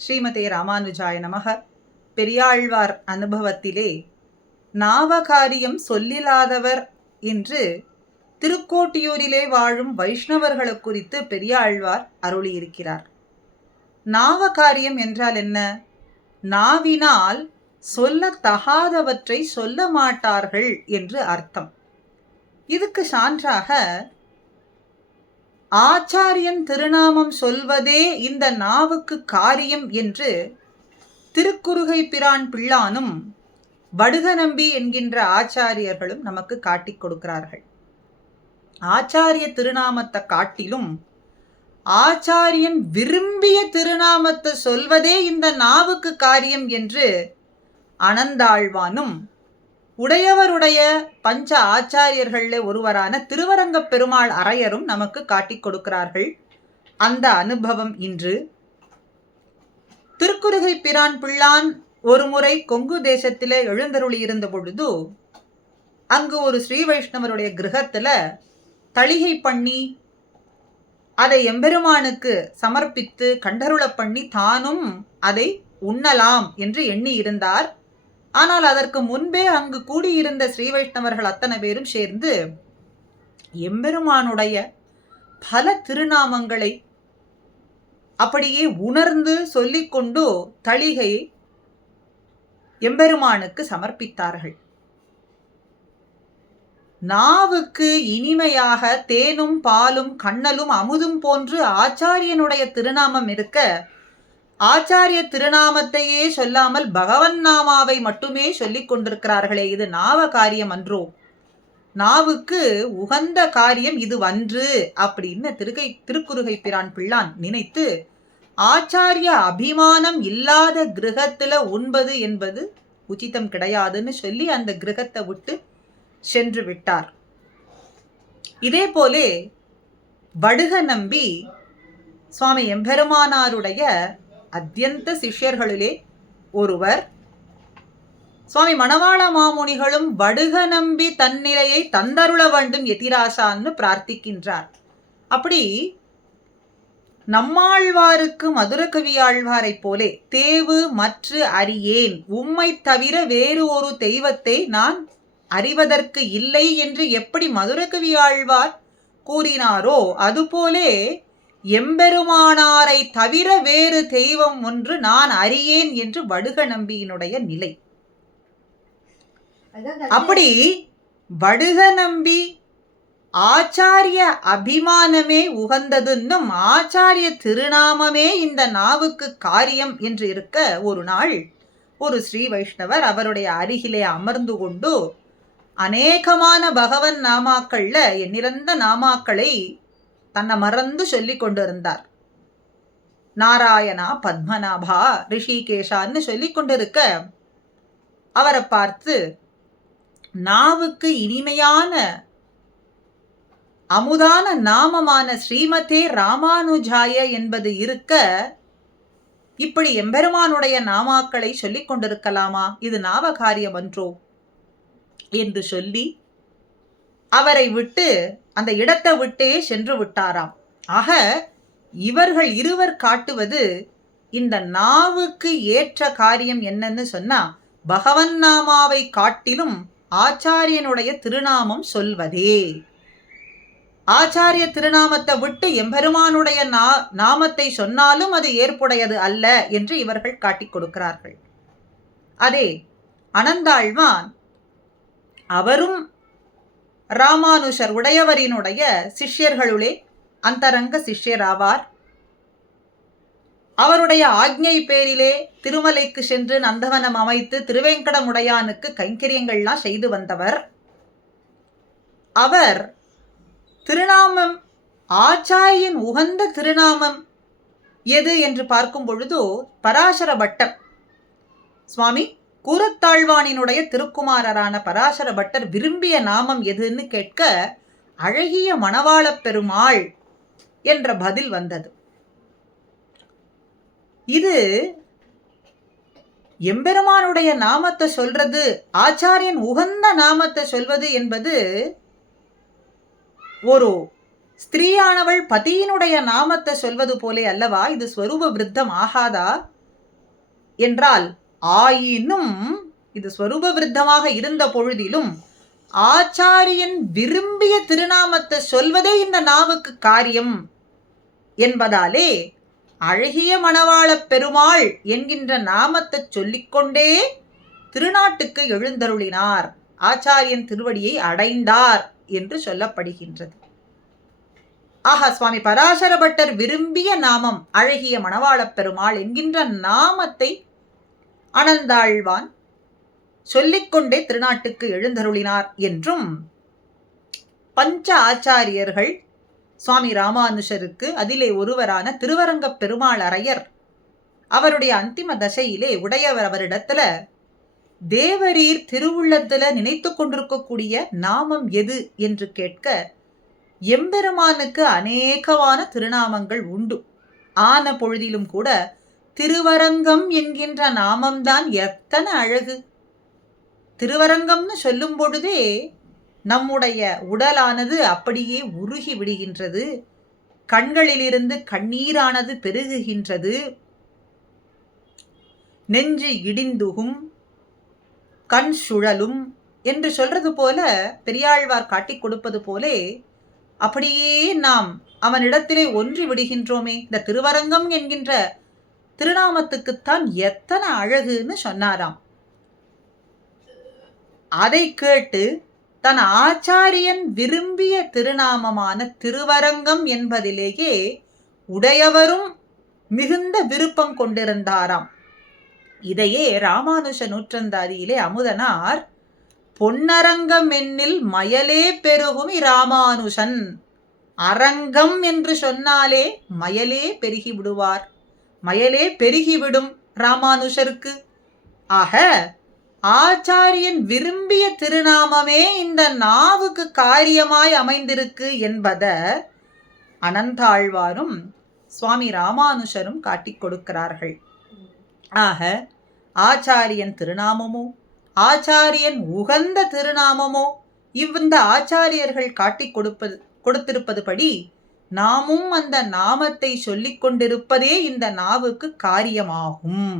ஸ்ரீமதே ராமானுஜாய நமக. பெரியாழ்வார் அனுபவத்திலே நாவகாரியம் சொல்லிலாதவர் என்று திருக்கோட்டியூரிலே வாழும் வைஷ்ணவர்களை குறித்து பெரியாழ்வார் அருளியிருக்கிறார். நாவகாரியம் என்றால் என்ன? நாவினால் சொல்லத்தகாதவற்றை சொல்ல மாட்டார்கள் என்று அர்த்தம். இதுக்கு சான்றாக ஆச்சாரியன் திருநாமம் சொல்வதே இந்த நாவுக்கு காரியம் என்று திருக்குறுகை பிரான் பிள்ளானும் வடுகநம்பி என்கின்ற ஆச்சாரியர்களும் நமக்கு காட்டிக் கொடுக்கிறார்கள். ஆச்சாரிய திருநாமத்தை காட்டிலும் ஆச்சாரியன் விரும்பிய திருநாமத்தை சொல்வதே இந்த நாவுக்கு காரியம் என்று அனந்தாழ்வானும் உடையவருடைய பஞ்ச ஆச்சாரியர்களே ஒருவரான திருவரங்கப் பெருமாள் அரையரும் நமக்கு காட்டிக் கொடுக்கிறார்கள். அந்த அனுபவம் இன்று திருக்குறுகை பிரான் பிள்ளான் ஒருமுறை கொங்கு தேசத்திலே எழுந்தருளி இருந்த பொழுது அங்கு ஒரு ஸ்ரீ வைஷ்ணவருடைய கிரகத்துல தளிகை பண்ணி அதை எம்பெருமானுக்கு சமர்ப்பித்து கண்டருள பண்ணி தானும் அதை உண்ணலாம் என்று எண்ணி இருந்தார். ஆனால் அதற்கு முன்பே அங்கு கூடியிருந்த ஸ்ரீ வைஷ்ணவர்கள் அத்தனை பேரும் சேர்ந்து எம்பெருமானுடைய பல திருநாமங்களை அப்படியே உணர்ந்து சொல்லிக்கொண்டு தளிகையை எம்பெருமானுக்கு சமர்ப்பித்தார்கள். நாவுக்கு இனிமையாக தேனும் பாலும் கண்ணலும் அமுதும் போன்று ஆச்சாரியனுடைய திருநாமம் இருக்க, ஆச்சாரிய திருநாமத்தையே சொல்லாமல் பகவன் நாமாவை மட்டுமே சொல்லிக் கொண்டிருக்கிறார்களே, இது நாவ காரியம் அன்றோ? நாவுக்கு உகந்த காரியம் இது அன்று அப்படின்னு திருக்குறுகை பிரான் பிள்ளான் நினைத்து ஆச்சாரிய அபிமானம் இல்லாத கிரகத்துல உண்பது என்பது உச்சிதம் கிடையாதுன்னு சொல்லி அந்த கிரகத்தை விட்டு சென்று விட்டார். இதே போலே வடுகநம்பி சுவாமி எம்பெருமானாருடைய அத்தியந்த சிஷ்யர்களிலே ஒருவர். சுவாமி மணவாள மாமுனிகளும் வடுகநம்பி தன்னிலையை தந்தருள வேண்டும் எதிராசான்னு பிரார்த்திக்கின்றார். அப்படி நம்மாழ்வாருக்கு மதுரகவியாழ்வாரை போலே தேவு மற்ற அறியேன், உம்மை தவிர வேறு ஒரு தெய்வத்தை நான் அறிவதற்கு இல்லை என்று எப்படி மதுரகவியாழ்வார் கூறினாரோ அதுபோலே எம்பெருமானாரை தவிர வேறு தெய்வம் ஒன்று நான் அறியேன் என்று வடுகநம்பியினுடைய நிலை. அப்படி வடுகநம்பி ஆச்சாரிய அபிமானமே உகந்ததுன்னும் ஆச்சாரிய திருநாமமே இந்த நாவுக்கு காரியம் என்று இருக்க, ஒரு நாள் ஒரு ஸ்ரீ வைஷ்ணவர் அவருடைய அருகிலே அமர்ந்து கொண்டு அநேகமான பகவன் நாமாக்கள்ல எண்ணிறந்த நாமாக்களை தன்னை மறந்து சொல்லி கொண்டிருந்தார். நாராயணா, பத்மநாபா, ரிஷிகேஷான்னு சொல்லி கொண்டிருக்க அவரை பார்த்து நாவுக்கு இனிமையான அமுதான நாமமான ஸ்ரீமதே ராமானுஜாய என்பது இருக்க, இப்படி எம்பெருமானுடைய நாமாக்களை சொல்லிக் கொண்டிருக்கலாமா? இது நாவகாரியம் அன்றோ என்று சொல்லி அவரை விட்டு அந்த இடத்தை விட்டே சென்று விட்டாராம். ஆக இவர்கள் இருவர் காட்டுவது இந்த நாவுக்கு ஏற்ற காரியம் என்னன்னு சொன்னா, பகவன் நாமாவை காட்டிலும் ஆச்சாரியனுடைய திருநாமம் சொல்வதே. ஆச்சாரிய திருநாமத்தை விட்டு எம்பெருமானுடைய நாமத்தை சொன்னாலும் அது ஏற்புடையது அல்ல என்று இவர்கள் காட்டிக் கொடுக்கிறார்கள். அதே அனந்தாழ்வான் அவரும் ராமானுஷர் உடையவரினுடைய சிஷ்யர்களுளே அந்தரங்க சிஷ்யராவார். அவருடைய ஆக்ஞை பேரிலே திருமலைக்கு சென்று நந்தவனம் அமைத்து திருவேங்கடமுடையானுக்கு கைங்கரியங்கள்லாம் செய்து வந்தவர். அவர் திருநாமம், ஆச்சாரியன் உகந்த திருநாமம் எது என்று பார்க்கும் பொழுது பராசர பட்டர், சுவாமி கூரத்தாழ்வானினுடைய திருக்குமாரரான பராசர பட்டர் விரும்பிய நாமம் எதுன்னு கேட்க அழகிய மணவாளப் பெருமாள் என்ற பதில் வந்தது. இது எம்பெருமானுடைய நாமத்தை சொல்றது, ஆச்சாரியன் உகந்த நாமத்தை சொல்வது என்பது ஒரு ஸ்திரீயானவள் பதியினுடைய நாமத்தை சொல்வது போலே அல்லவா? இது ஸ்வரூப விருத்தம் ஆகாதா? என்றால் ஆயினும் இது ஸ்வரூப விருத்தமாக இருந்த பொழுதிலும் ஆச்சாரியன் விரும்பிய திருநாமத்தை சொல்வதே இந்த நாவுக்கு காரியம் என்பதாலே அழகிய மணவாளப் பெருமாள் என்கின்ற நாமத்தை சொல்லிக்கொண்டே திருநாட்டுக்கு எழுந்தருளினார், ஆச்சாரியன் திருவடியை அடைந்தார் என்று சொல்லப்படுகின்றது. ஆக சுவாமி பராசர பட்டர் விரும்பிய நாமம் அழகிய மணவாளப் பெருமாள் என்கின்ற நாமத்தை அனந்தாழ்வான் சொல்லிக்கொண்டே திருநாட்டுக்கு எழுந்தருளினார் என்றும், பஞ்ச ஆச்சாரியர்கள் சுவாமி ராமானுஷருக்கு அதிலே ஒருவரான திருவரங்கப் பெருமாள் அரையர் அவருடைய அந்திம தசையிலே உடையவர் அவரிடத்துல தேவரீர் திருவுள்ளத்துல நினைத்து கொண்டிருக்கக்கூடிய நாமம் எது என்று கேட்க, எம்பெருமானுக்கு அநேகமான திருநாமங்கள் உண்டு. ஆன பொழுதிலும் கூட திருவரங்கம் என்கின்ற நாமம்தான் எத்தனை அழகு. திருவரங்கம்னு சொல்லும் பொழுதே நம்முடைய உடலானது அப்படியே உருகி விடுகின்றது, கண்களிலிருந்து கண்ணீரானது பெருகுகின்றது, நெஞ்சு இடிந்துகும் கண் சுழலும் என்று சொல்றது போல பெரியாழ்வார் காட்டிக் கொடுப்பது போலே அப்படியே நாம் அவனிடத்திலே ஒன்றி விடுகின்றோமே. இந்த திருவரங்கம் என்கின்ற திருநாமத்துக்குத்தான் எத்தனை அழகுன்னு சொன்னாராம். அதை கேட்டு தன் ஆச்சாரியன் விரும்பிய திருநாமமான திருவரங்கம் என்பதிலேயே உடையவரும் மிகுந்த விருப்பம் கொண்டிருந்தாராம். இதையே ராமானுஷ நூற்றந்தாதியிலே அமுதனார் பொன்னரங்கம் என்னில் மயலே பெருகும் இராமானுஷன், அரங்கம் என்று சொன்னாலே மயலே பெருகி விடுவார், மயலே பெருகிவிடும் ராமானுஷருக்கு. ஆக ஆச்சாரியன் விரும்பிய திருநாமமே இந்த நாவுக்கு காரியமாய் அமைந்திருக்கு என்பத அனந்தாழ்வாரும் சுவாமி ராமானுஷரும் காட்டிக் கொடுக்கிறார்கள். ஆக ஆச்சாரியன் திருநாமமோ ஆச்சாரியன் உகந்த திருநாமமோ இந்த ஆச்சாரியர்கள் காட்டிக் கொடுத்திருப்பது படி நாமும் அந்த நாமத்தை சொல்லிக் கொண்டிருப்பதே இந்த நாவுக்கு காரியமாகும்.